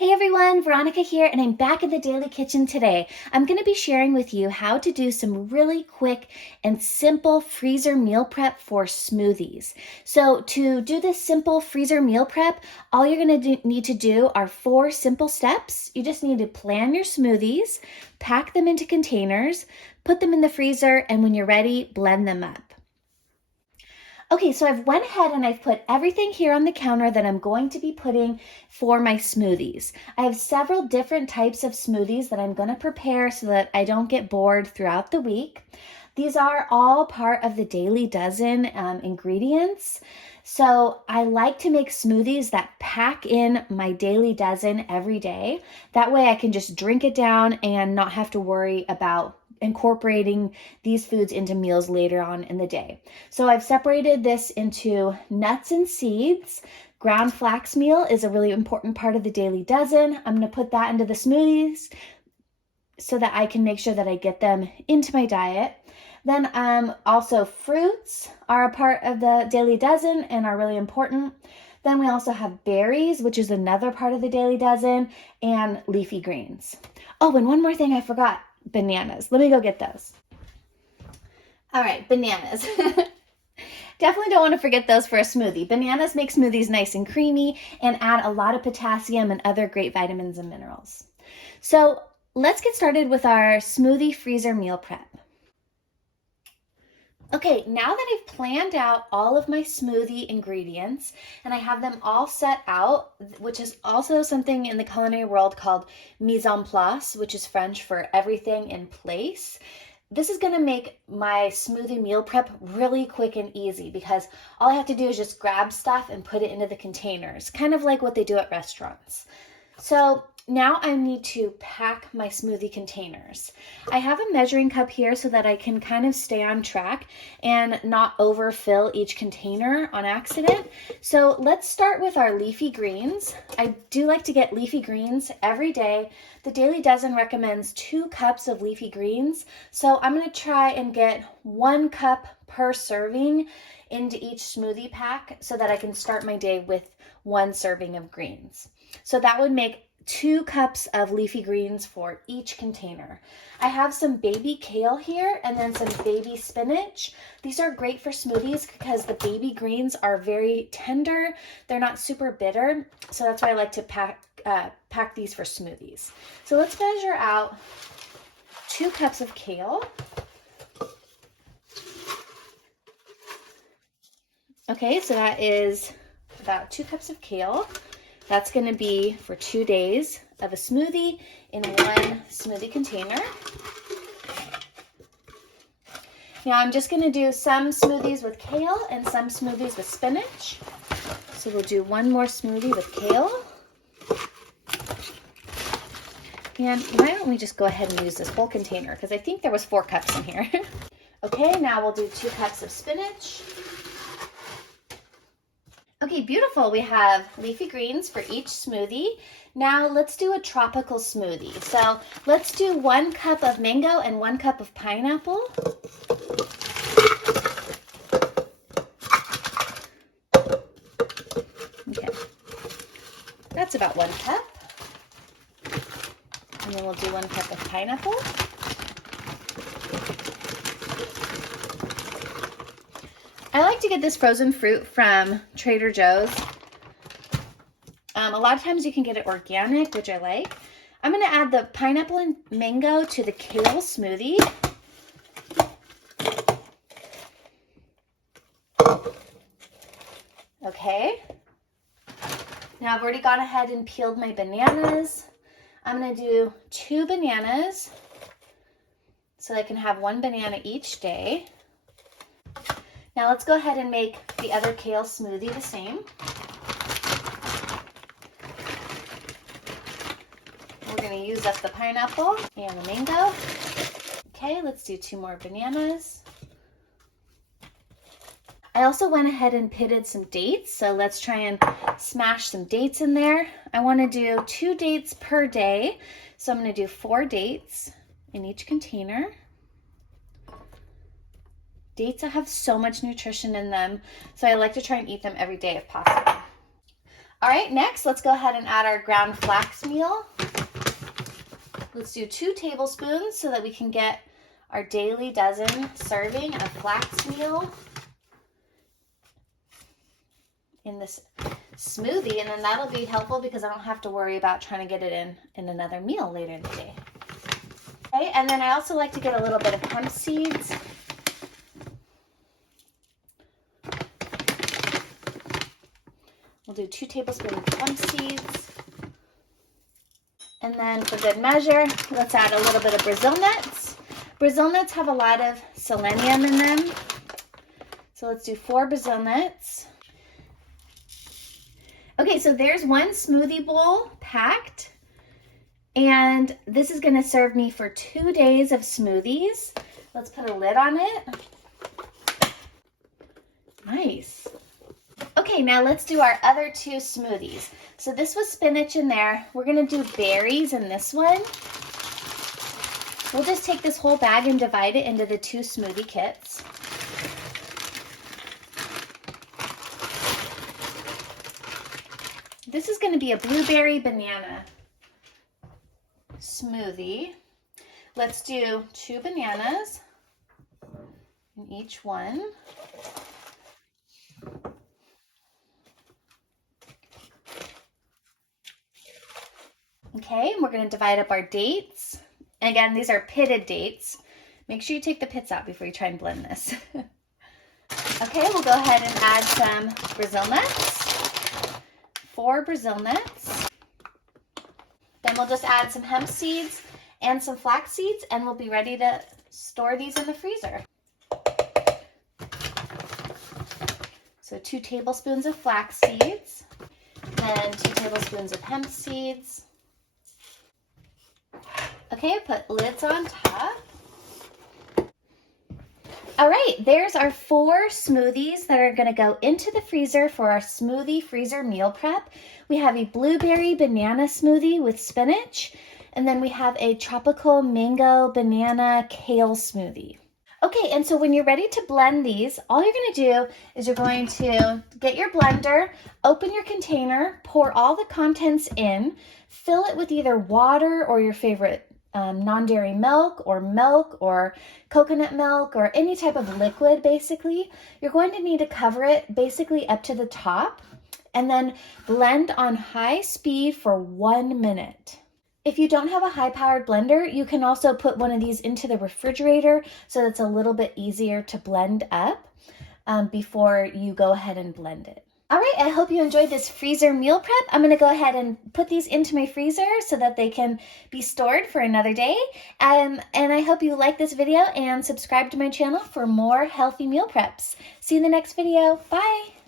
Hey everyone, Veronica here, and I'm back in the Daily Kitchen today. I'm going to be sharing with you how to do some really quick and simple freezer meal prep for smoothies. So to do this simple freezer meal prep, all you're going to need to do are 4 simple steps. You just need to plan your smoothies, pack them into containers, put them in the freezer, and when you're ready, blend them up. Okay, so I've went ahead and I've put everything here on the counter that I'm going to be putting for my smoothies. I have several different types of smoothies that I'm going to prepare so that I don't get bored throughout the week. These are all part of the Daily Dozen ingredients. So I like to make smoothies that pack in my Daily Dozen every day. That way I can just drink it down and not have to worry about incorporating these foods into meals later on in the day. So I've separated this into nuts and seeds. Ground flax meal is a really important part of the Daily Dozen. I'm going to put that into the smoothies so that I can make sure that I get them into my diet. Then also fruits are a part of the Daily Dozen and are really important. Then we also have berries, which is another part of the Daily Dozen, and leafy greens. Oh, and one more thing I forgot. Bananas. Let me go get those. All right, bananas. Definitely don't want to forget those for a smoothie. Bananas make smoothies nice and creamy and add a lot of potassium and other great vitamins and minerals. So let's get started with our smoothie freezer meal prep. Okay, now that I've planned out all of my smoothie ingredients and I have them all set out, which is also something in the culinary world called mise en place, which is French for everything in place. This is going to make my smoothie meal prep really quick and easy because all I have to do is just grab stuff and put it into the containers, kind of like what they do at restaurants. So now I need to pack my smoothie containers. I have a measuring cup here so that I can kind of stay on track and not overfill each container on accident. So let's start with our leafy greens. I do like to get leafy greens every day. The Daily Dozen recommends 2 cups of leafy greens. So I'm going to try and get 1 cup per serving into each smoothie pack so that I can start my day with 1 serving of greens. So that would make 2 cups of leafy greens for each container. I have some baby kale here and then some baby spinach. These are great for smoothies because the baby greens are very tender. They're not super bitter. So that's why I like to pack these for smoothies. So let's measure out 2 cups of kale. Okay, so that is about 2 cups of kale. That's going to be for 2 days of a smoothie in 1 smoothie container. Now I'm just going to do some smoothies with kale and some smoothies with spinach. So we'll do 1 more smoothie with kale. And why don't we just go ahead and use this whole container because I think there was 4 cups in here. Okay, now we'll do 2 cups of spinach. Okay, beautiful. We have leafy greens for each smoothie. Now let's do a tropical smoothie. So let's do 1 cup of mango and 1 cup of pineapple. Okay, that's about 1 cup. And then we'll do 1 cup of pineapple. I like to get this frozen fruit from Trader Joe's. A lot of times you can get it organic, which I like. I'm going to add the pineapple and mango to the kale smoothie. Okay. Now I've already gone ahead and peeled my bananas. I'm going to do 2 bananas so I can have 1 banana each day. Now let's go ahead and make the other kale smoothie the same. We're going to use up the pineapple and the mango. Okay, let's do 2 more bananas. I also went ahead and pitted some dates, so let's try and smash some dates in there. I want to do 2 dates per day, so I'm going to do 4 dates in each container. Dates have so much nutrition in them, so I like to try and eat them every day if possible. All right, next, let's go ahead and add our ground flax meal. Let's do 2 tablespoons so that we can get our daily dozen serving of flax meal in this smoothie, and then that'll be helpful because I don't have to worry about trying to get it in another meal later in the day. Okay, and then I also like to get a little bit of hemp seeds. We'll do 2 tablespoons of hemp seeds. And then for good measure, let's add a little bit of Brazil nuts. Brazil nuts have a lot of selenium in them. So let's do 4 Brazil nuts. Okay, so there's 1 smoothie bowl packed. And this is gonna serve me for 2 days of smoothies. Let's put a lid on it. Nice. Okay, now let's do our other 2 smoothies. So this was spinach in there. We're gonna do berries in this one. We'll just take this whole bag and divide it into the 2 smoothie kits. This is gonna be a blueberry banana smoothie. Let's do 2 bananas in each one. Okay, and we're going to divide up our dates. And again, these are pitted dates. Make sure you take the pits out before you try and blend this. Okay, we'll go ahead and add some Brazil nuts. 4 Brazil nuts. Then we'll just add some hemp seeds and some flax seeds, and we'll be ready to store these in the freezer. So 2 tablespoons of flax seeds, then 2 tablespoons of hemp seeds. Okay, put lids on top. All right, there's our 4 smoothies that are gonna go into the freezer for our smoothie freezer meal prep. We have a blueberry banana smoothie with spinach, and then we have a tropical mango banana kale smoothie. Okay, and so when you're ready to blend these, all you're gonna do is you're going to get your blender, open your container, pour all the contents in, fill it with either water or your favorite non-dairy milk or coconut milk or any type of liquid basically. You're going to need to cover it basically up to the top and then blend on high speed for 1 minute. If you don't have a high-powered blender, you can also put one of these into the refrigerator so it's a little bit easier to blend up before you go ahead and blend it. All right, I hope you enjoyed this freezer meal prep. I'm gonna go ahead and put these into my freezer so that they can be stored for another day. And I hope you like this video and subscribe to my channel for more healthy meal preps. See you in the next video. Bye.